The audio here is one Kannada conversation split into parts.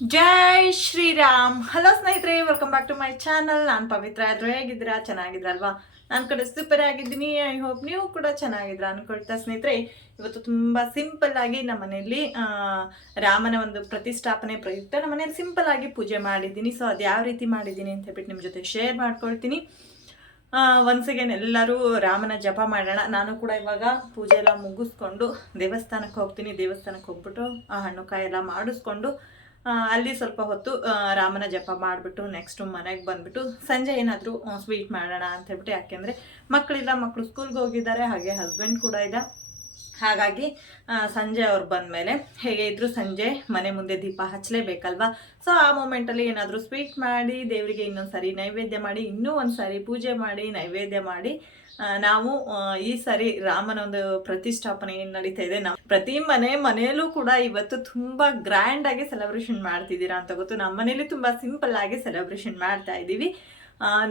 ಜೈ ಶ್ರೀರಾಮ್. ಹಲೋ ಸ್ನೇಹಿತರೆ welcome back to my channel ನಾನು ಪವಿತ್ರ ಆದ್ರು ಹೇಗಿದ್ದೀರಾ? ಚೆನ್ನಾಗಿದ್ರಲ್ವಾ ನಾನು ಕಡೆ ಸೂಪರ್ ಆಗಿದ್ದೀನಿ. ಐ ಹೋಪ್ ನೀವು ಕೂಡ ಚೆನ್ನಾಗಿದ್ರ ಅನ್ಕೊಳ್ತಾ ಸ್ನೇಹಿತರೆ, ಇವತ್ತು ತುಂಬ ಸಿಂಪಲ್ ಆಗಿ ನಮ್ಮ ಮನೆಯಲ್ಲಿ ರಾಮನ ಒಂದು ಪ್ರತಿಷ್ಠಾಪನೆ ಪ್ರಯುಕ್ತ ನಮ್ಮ ಮನೇಲಿ ಸಿಂಪಲ್ ಆಗಿ ಪೂಜೆ ಮಾಡಿದ್ದೀನಿ. ಸೊ ಅದು ಯಾವ ರೀತಿ ಮಾಡಿದ್ದೀನಿ ಅಂತ ಹೇಳ್ಬಿಟ್ಟು ನಿಮ್ಮ ಜೊತೆ ಶೇರ್ ಮಾಡ್ಕೊಳ್ತೀನಿ. ಒನ್ಸ್ ಅಗೇನ್ ಎಲ್ಲರೂ ರಾಮನ ಜಪ ಮಾಡೋಣ. ನಾನು ಕೂಡ ಇವಾಗ ಪೂಜೆ ಎಲ್ಲ ಮುಗಿಸ್ಕೊಂಡು ದೇವಸ್ಥಾನಕ್ಕೆ ಹೋಗ್ತೀನಿ. ದೇವಸ್ಥಾನಕ್ಕೆ ಹೋಗ್ಬಿಟ್ಟು ಆ ಹಣ್ಣು ಕಾಯಿ ಎಲ್ಲ ಮಾಡಿಸ್ಕೊಂಡು ಅಲ್ಲಿ ಸ್ವಲ್ಪ ಹೊತ್ತು ರಾಮನ ಜಪ ಮಾಡಿಬಿಟ್ಟು ನೆಕ್ಸ್ಟು ಮನೆಗೆ ಬಂದ್ಬಿಟ್ಟು ಸಂಜೆ ಏನಾದರೂ ಸ್ವೀಟ್ ಮಾಡೋಣ ಅಂತ ಹೇಳ್ಬಿಟ್ಟು, ಯಾಕೆಂದರೆ ಮಕ್ಕಳಿಲ್ಲ ಮಕ್ಕಳು ಸ್ಕೂಲ್ಗೆ ಹೋಗಿದ್ದಾರೆ, ಹಾಗೆ ಹಸ್ಬೆಂಡ್ ಕೂಡ ಇದೆ. ಹಾಗಾಗಿ ಸಂಜೆ ಅವ್ರು ಬಂದಮೇಲೆ ಹೇಗೆ ಇದ್ರು ಸಂಜೆ ಮನೆ ಮುಂದೆ ದೀಪ ಹಚ್ಚಲೇಬೇಕಲ್ವಾ ಸೊ ಆ ಮೂಮೆಂಟಲ್ಲಿ ಏನಾದರೂ ಸ್ವೀಟ್ ಮಾಡಿ, ದೇವರಿಗೆ ಇನ್ನೊಂದು ಸಾರಿ ನೈವೇದ್ಯ ಮಾಡಿ, ಇನ್ನೂ ಒಂದು ಸಾರಿ ಪೂಜೆ ಮಾಡಿ, ನೈವೇದ್ಯ ಮಾಡಿ ನಾವು ಈ ಸಾರಿ ರಾಮನ ಒಂದು ಪ್ರತಿಷ್ಠಾಪನೆ ಏನು ನಡೀತಾ ಇದೆ. ನಾವು ಪ್ರತಿ ಮನೆ ಮನೆಯಲ್ಲೂ ಕೂಡ ಇವತ್ತು ತುಂಬಾ ಗ್ರ್ಯಾಂಡ್ ಆಗಿ ಸೆಲೆಬ್ರೇಷನ್ ಮಾಡ್ತಿದ್ದೀರಾ ಅಂತ ಗೊತ್ತು. ನಮ್ಮ ಮನೇಲಿ ತುಂಬಾ ಸಿಂಪಲ್ ಆಗಿ ಸೆಲೆಬ್ರೇಷನ್ ಮಾಡ್ತಾ ಇದ್ದೀವಿ.